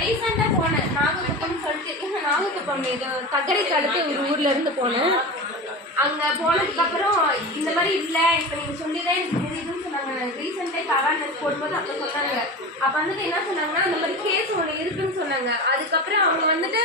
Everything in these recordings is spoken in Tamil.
ரீசெண்டா போனேன். நாகக்குப்பம் சொல்லிட்டு இல்ல, நாகக்குப்பம் இது தகரைக்கு அடுத்து ஒரு ஊர்ல இருந்து போனேன். அங்க போனதுக்கு அப்புறம் இந்த மாதிரி இல்ல இப்ப நீங்க சொல்லிதான் எனக்கு தெரியுதுன்னு சொன்னாங்க. ரீசெண்டா அவேர்னஸ் போடும்போது அப்ப சொன்னாங்க. அப்ப வந்துட்டு என்ன சொன்னாங்கன்னா அந்த மாதிரி கேஸ் ஒன்று இருக்குன்னு சொன்னாங்க. அதுக்கப்புறம் அவங்க வந்துட்டு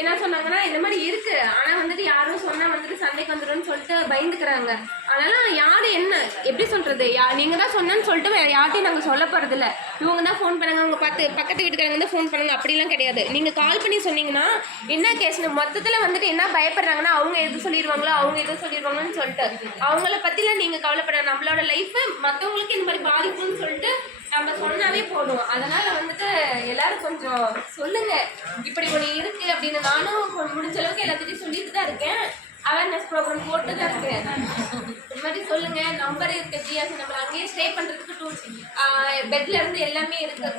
என்ன சொன்னாங்கன்னா இந்த மாதிரி இருக்கு. ஆனா வந்துட்டு யாரும் சொன்னா வந்துட்டு சண்டைக்கு வந்துடும்னு சொல்லிட்டு பயந்துக்கிறாங்க. அதனால யாரு என்ன எப்படி சொல்றது? யா நீங்க தான் சொன்னேன்னு சொல்லிட்டு வேற யார்ட்டையும் நாங்க சொல்ல போறது இல்ல. இவங்க தான் ஃபோன் பண்ணாங்க. அவங்க பத்து பக்கத்து வீட்டுக்காரங்க தான் ஃபோன் பண்ணாங்க. அப்படிலாம் கிடையாது. நீங்க கால் பண்ணி சொன்னீங்கன்னா என்ன கேஸ்னு மொத்தத்துல வந்துட்டு என்ன பயப்படுறாங்கன்னா அவங்க எது சொல்லிடுவாங்களோ அவங்க எது சொல்லிடுவாங்கன்னு சொல்லிட்டு. அவங்கள பத்திலாம் நீங்க கவலைப்பட நம்மளோட லைஃப் மத்தவங்களுக்கு இந்த மாதிரி பாதிக்கும்னு சொல்லிட்டு நம்ம சொன்னாலே போதும். அதனால வந்துட்டு எல்லாரும் கொஞ்சம் சொல்லுங்க. இப்படி ஒன்று இருக்கு அப்படின்னு நானும் முடிஞ்ச அளவுக்கு எல்லாத்திட்டையும் சொல்லிட்டு தான் இருக்கேன். அவேர்னஸ் ப்ரோக்ராம் போட்டு தான் இருக்கேன். இந்த மாதிரி சொல்லுங்க. நம்பர் இருக்கு ஜிஎஸ் நம்ம அங்கேயே ஸ்டே பண்றதுக்கு டூ பெட்ல இருந்து எல்லாமே இருக்கு.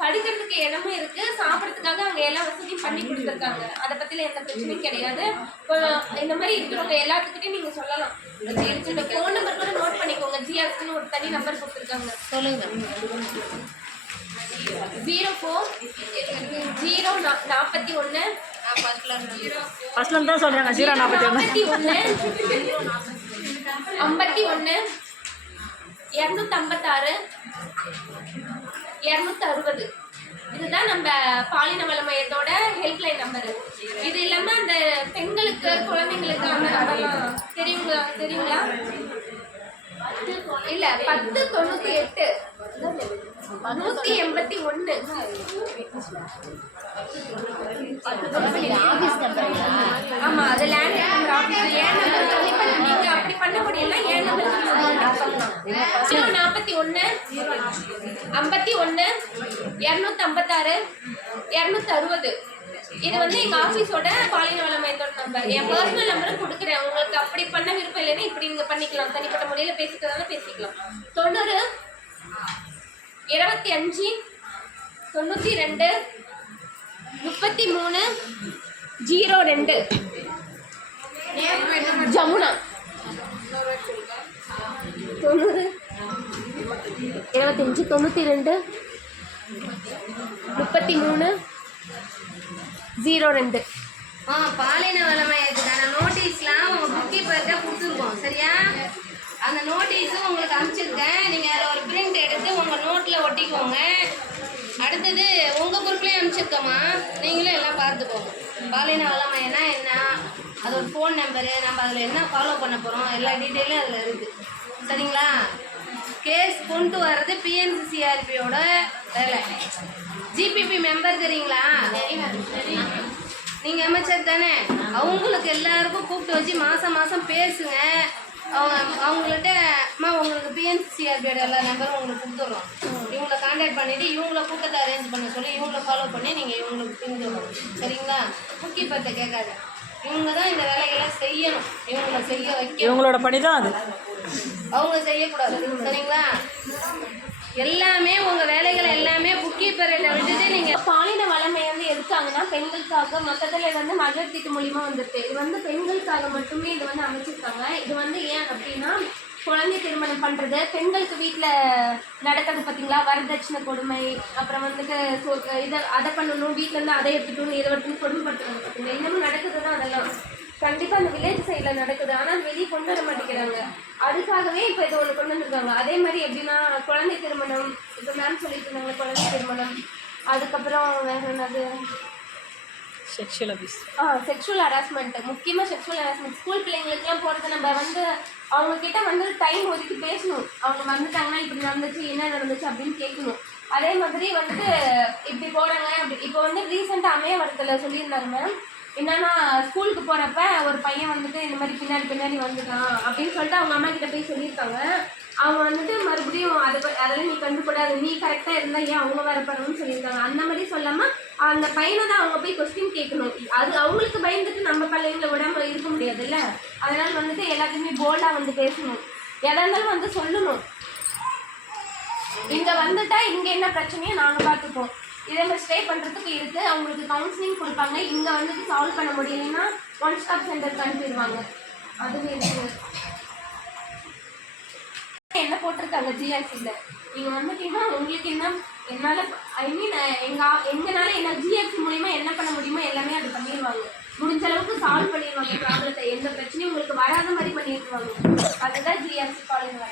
படிக்கிறதுக்கு இடமும் இருக்கு. சாப்பிட்றதுக்காக அங்க எல்லா வசதியும் பண்ணி கொடுத்துருக்காங்க. அதை பத்தில எந்த பிரச்சனையும் கிடையாது. இந்த மாதிரி இருக்கிறவங்க எல்லாத்துக்கிட்டையும் நீங்க சொல்லலாம். இந்த ஃபோன் நம்பர் கூட நோட் பண்ணிக்கோங்க. ஜிஆர்ஸ்னு ஒரு தனி நம்பர் கொடுத்துருக்காங்க. சொல்லுங்க. ஜீரோ ஃபோர் ஜீரோ நாற்பத்தி ஒன்று ஃபர்ஸ்ட்ல தான் சொல்றாங்க. ஜீரோ நாற்பத்தி ஒன்று ஐம்பத்தி ஒன்று ஐம்பத்தி ஒன்று இரநூத்தி ஐம்பத்தாறு இரநூத்தி அறுபது இதுதான் நம்ம பாலின வள மையத்தோட ஹெல்ப்லைன் நம்பர் இது இல்லாம அந்த பெண்களுக்கு குழந்தைங்களுக்கு அந்த அதெல்லாம் தெரியுங்களா? தெரியுங்களா? இல்ல பத்து தொண்ணூத்தி எட்டு நூத்தி எண்பத்தி ஒண்ணு ஆஃபீஸ் ஆமா அது லேண்ட் நம்பர் ஏன் நம்பர் கண்டிப்பா நீங்க அப்படி பண்ண முடியல. ஏன் நம்பர் ஜீரோ நாற்பத்தி ஒன்று ஐம்பத்தி ஒன்று இரநூத்தி ஐம்பத்தாறு இரநூத்தி அறுபது இது வந்து எங்க ஆஃபீஸோட பாலின வள மையத்தோட நம்பர் என் பர்சனல் நம்பரும் கொடுக்குறேன். உங்களுக்கு அப்படி பண்ண விருப்பம் இல்லைன்னா இப்படி நீங்க பண்ணிக்கலாம். தனிப்பட்ட முறையில பேசிக்கிறதால பேசிக்கலாம். தொண்ணூறு இருபத்தி அஞ்சு தொண்ணூற்றி ரெண்டு முப்பத்தி மூணு ஜீரோ ரெண்டு. ஜமுனா. தொண்ணூறு. இருபத்தஞ்சி தொண்ணூற்றி ரெண்டு முப்பத்தி மூணு ஜீரோ ரெண்டு ஆ பாலின வளமையத்துக்கான நோட்டீஸ்லாம் உங்கள் புக் கீப்பர்கிட்ட கொடுத்துருக்கோம். சரியா? அந்த நோட்டீஸும் உங்களுக்கு அனுப்பிச்சிருக்கேன். நீங்கள் அதில் ஒரு பிரிண்ட் எடுத்து உங்கள் நோட்டில் ஒட்டிக்கோங்க. அடுத்தது உங்கள் குரூப்லேயும் அனுப்பிச்சிருக்கோம்மா. நீங்களும் எல்லாம் பார்த்துக்கோங்க. பாலின வளமையனா என்ன? அதோட ஃபோன் நம்பரு நம்ம அதில் என்ன ஃபாலோ பண்ண போகிறோம் எல்லா டீட்டெயிலும் அதில் இருக்குது சரிங்களா? கேஸ் கொண்டு வர்றது பிஎன்சிசிஆர்பியோட வேலை. ஜிபிபி மெம்பர் தெரியுங்களா? நீங்கள் அமைச்சர் தானே? அவங்களுக்கு எல்லாருக்கும் கூப்பிட்டு வச்சு மாதம் மாதம் பேசுங்க. அவங்க அவங்கள்ட்ட அம்மா உங்களுக்கு பிஎன்சிஆர்பியோட எல்லா நம்பரும் உங்களுக்கு கொடுத்துட்றோம். இவங்களை காண்டாக்ட் பண்ணிவிட்டு இவங்கள கூட்டத்தை அரேஞ்ச் பண்ண சொல்லி இவங்கள ஃபாலோ பண்ணி நீங்கள் இவங்களுக்கு பின்தொடரும் சரிங்களா? புக்கி பத்தை கேட்காது. இவங்க தான் இந்த வேலைகளை செய்யணும். இவங்கள செய்ய வைக்க இவங்களோட பணி தான் அது. அவங்க செய்யக்கூடாது. சரிங்களா? எல்லாமே உங்க வேலைகளை எல்லாமே புக் கீப்பர்கிட்ட விட்டுட்டு நீங்க பாலின வளமை வந்து எதுக்காங்கன்னா பெண்களுக்காக மொத்தத்துல வந்து மகளிர் திட்டு மூலியமா வந்துருக்கு. இது வந்து பெண்களுக்காக மட்டுமே இது வந்து அமைச்சிருக்காங்க. இது வந்து ஏன் அப்படின்னா குழந்தை திருமணம் பண்றது பெண்களுக்கு வீட்டில் நடக்கிறது பார்த்தீங்களா வரதட்சணை கொடுமை அப்புறம் வந்துட்டு இதை அதை பண்ணணும் வீட்டிலேருந்து இருந்து அதை எடுத்துட்டு இதை எடுத்துன்னு கொடுமைப்படுத்துறாங்க பார்த்தீங்களா இன்னமும் நடக்குது தான் அதெல்லாம். கண்டிப்பாக அந்த வில்லேஜ் சைடில் நடக்குது. ஆனால் வெளியே கொண்டு வர மாட்டேங்கிறாங்க. அதுக்காகவே இப்போ இது ஒன்று கொண்டு வந்திருக்காங்க. அதே மாதிரி எப்படின்னா குழந்தை திருமணம் இப்போ மேம் சொல்லிட்டு இருந்தாங்க குழந்தை திருமணம். அதுக்கப்புறம் வேற என்னது? Sexual abuse ah sexual harassment முக்கியமாக செக்ஷுவல் ஹராஸ்மெண்ட் ஸ்கூல் பிள்ளைங்களுக்குலாம் போகிறது நம்ம வந்து அவங்கக்கிட்ட வந்து டைம் ஒதுக்கி பேசணும். அவங்க வந்துட்டாங்கன்னா இப்படி நடந்துச்சு என்ன நடந்துச்சு அப்படின்னு கேட்கணும். அதே மாதிரி வந்துட்டு இப்படி போகிறாங்க அப்படி இப்போ வந்து ரீசெண்டாக அமையவரத்தில் சொல்லியிருந்தாங்க மேம். என்னன்னா ஸ்கூலுக்கு போகிறப்ப ஒரு பையன் வந்துட்டு இந்த மாதிரி பின்னாடி பின்னாடி வந்துட்டான் அப்படின்னு சொல்லிட்டு அவங்க அம்மா கிட்ட போய் சொல்லியிருக்காங்க. அவங்க வந்துட்டு மறுபடியும் அதை அதெல்லாம் நீ கண்டுக்கூடாது நீ கரெக்டாக இருந்தால் ஏன் அவங்க வர சொல்லியிருக்காங்க. அந்த மாதிரி சொல்லாமல் அந்த பையனை தான் அவங்க போய் கொஸ்டின் கேட்கணும். அது அவங்களுக்கு பயந்துட்டு நம்ம பிள்ளைங்களை விடாம இருக்க முடியாதுல்ல? அதனால வந்துட்டு எல்லாத்தையுமே போல்டாக வந்து பேசணும். எதா இருந்தாலும் வந்து சொல்லணும். இங்கே வந்துட்டா இங்கே என்ன பிரச்சனையோ நாங்கள் பார்த்துப்போம். இதே மாதிரி ஸ்டே பண்ணுறதுக்கு இருக்கு. அவங்களுக்கு கவுன்சிலிங் கொடுப்பாங்க. இங்கே வந்துட்டு சால்வ் பண்ண முடியலைன்னா ஒன் ஸ்டாப் சென்டருக்கு அனுப்பிடுவாங்க அதுவே என்ன போட்டிருக்காங்க ஜிஆர்சியில் நீங்கள் வந்துட்டீங்கன்னா உங்களுக்கு என்ன என்னால ஐ மீன் எங்க எங்கனால என்ன ஜிஎஃப் மூலியமா என்ன பண்ண முடியுமோ எல்லாமே அது பண்ணிடுவாங்க. முடிஞ்ச அளவுக்கு சால்வ் பண்ணிடுவாங்க. ப்ராப்ளத்தை எந்த பிரச்சனையும் உங்களுக்கு வராத மாதிரி பண்ணிடுவாங்க. அதுதான் ஜிஎஃப்சி காலேஜ்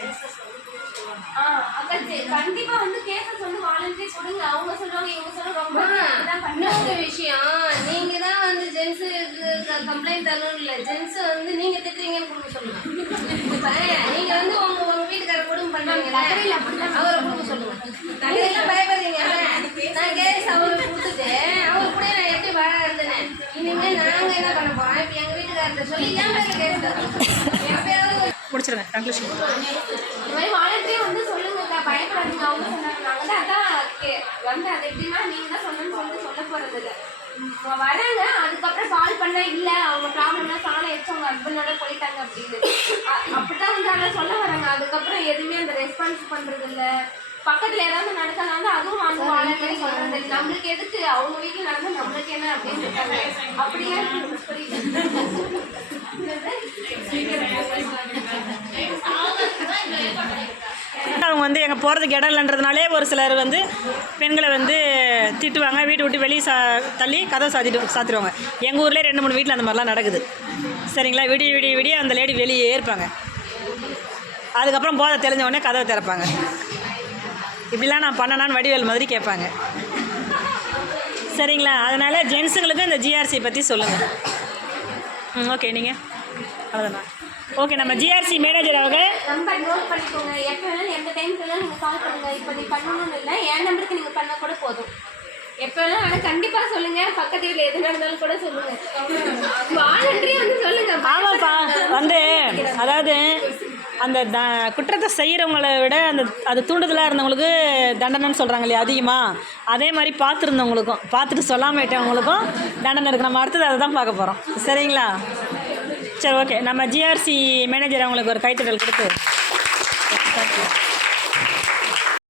ஆ அக்கா சரி, கண்டிப்பா வந்து கேசஸ் வந்து வாலண்டரி கொடுங்க. அவங்க சொல்லுவாங்க இவங்க சொல்லுவாங்க ரொம்ப பண்ணுவாங்க இன்னொரு விஷயம். நீங்க தான் வந்து ஜென்ஸுக்கு கம்ப்ளைண்ட் தரணும் இல்ல. ஜென்ஸ் வந்து நீங்க திட்டுறீங்கன்னு கொடுக்க சொல்லுங்க. இப்ப நீங்க வந்து உங்க உங்க வீட்டுக்கார கொடுமை அவரை கொடுக்க தண்ணியெல்லாம் பயப்படுறீங்க. நான் கேஸ் அவருக்கு கொடுத்துட்டு அவர் கூட நான் எப்படி வாழ இருந்தேன். இனிமே நாங்க என்ன பண்ண இப்ப எங்க வீட்டுக்காரர்கிட்ட சொல்லி ஏன் பேர்ல கேஸ் முடிச்சிருங்க. கன்க்ளூஷன் இந்த மாதிரி வாலண்டரி வந்து சொல்லுங்கக்கா. பயப்படாதீங்க. அவங்க சொன்னாங்க தான் அதான் வந்து அது எப்படின்னா நீங்க தான் சொன்னேன்னு சொல்லிட்டு சொல்ல போறது இல்ல. வராங்க. அதுக்கப்புறம் கால் பண்ணா இல்ல. அவங்க ப்ராப்ளம்னா சாலை எடுத்து அவங்க ஹஸ்பண்டோட போயிட்டாங்க அப்படின்னு. அப்படிதான் வந்து ஆனா சொல்ல வராங்க. அதுக்கப்புறம் எதுவுமே அந்த ரெஸ்பான்ஸ் பண்றது இல்ல. பக்கத்துல ஏதாவது நடந்தாங்க அதுவும் சொல்றது இல்ல நம்மளுக்கு எதுக்கு? அவங்க வீட்டுல நடந்தா நம்மளுக்கு என்ன அப்படின்னு இருக்காங்க அப்படியே அவங்க வந்து எங்கள் போகிறதுக்கு இடம் இல்லைன்றதுனாலே ஒரு சிலர் வந்து பெண்களை வந்து திட்டுவாங்க. வீட்டை விட்டு வெளியே சா தள்ளி கதவை சாத்திட்டு சாத்திடுவாங்க. எங்கள் ஊர்லேயே ரெண்டு மூணு வீட்டில் அந்த மாதிரிலாம் நடக்குது. சரிங்களா? விடிய விடிய விடிய அந்த லேடி வெளியே இருப்பாங்க. அதுக்கப்புறம் போதை தெரிஞ்ச உடனே கதவை திறப்பாங்க. இப்படிலாம் நான் பண்ணனான்னு வடிவேல் மாதிரி கேட்பாங்க. சரிங்களா? அதனால் ஜென்ஸுங்களுக்கு இந்த ஜிஆர்சி பற்றி சொல்லுங்கள் ம் ஓகே நீங்கள் அவ்வளோதான் ஓகே நம்ம ஜிஆர்சி மேனேஜர் அவங்க நம்பர் நோட் பண்ணிக்கோங்க. எப்போ வேணாலும் எந்த டைம்க்கு வேணாலும் நீங்கள் கால் பண்ணுங்க. இப்போ நீ பண்ணணும்னு இல்லை என் நம்பருக்கு நீங்கள் பண்ணால் கூட போதும். எப்போ வேணாலும் ஆனால் கண்டிப்பாக சொல்லுங்க. பக்கத்து வீட்டில் எது நடந்தாலும் கூட சொல்லுங்க. வாலண்டரி வந்து சொல்லுங்க. ஆமாப்பா. வந்து அதாவது அந்த த குற்றத்தை செய்கிறவங்கள விட அந்த அது தூண்டுதலாக இருந்தவங்களுக்கு தண்டனைன்னு சொல்கிறாங்க இல்லையா அதிகமாக அதே மாதிரி பார்த்துருந்தவங்களுக்கும் பார்த்துட்டு சொல்லாமல் விட்டவங்களுக்கும் தண்டனை இருக்கு. நம்ம அடுத்தது அதை தான் பார்க்க போகிறோம் சரிங்களா? சரி ஓகே நம்ம ஜிஆர்சி மேனேஜர் அவங்களுக்கு ஒரு கைத்தட்டல் கொடுத்து. தேங்க்யூ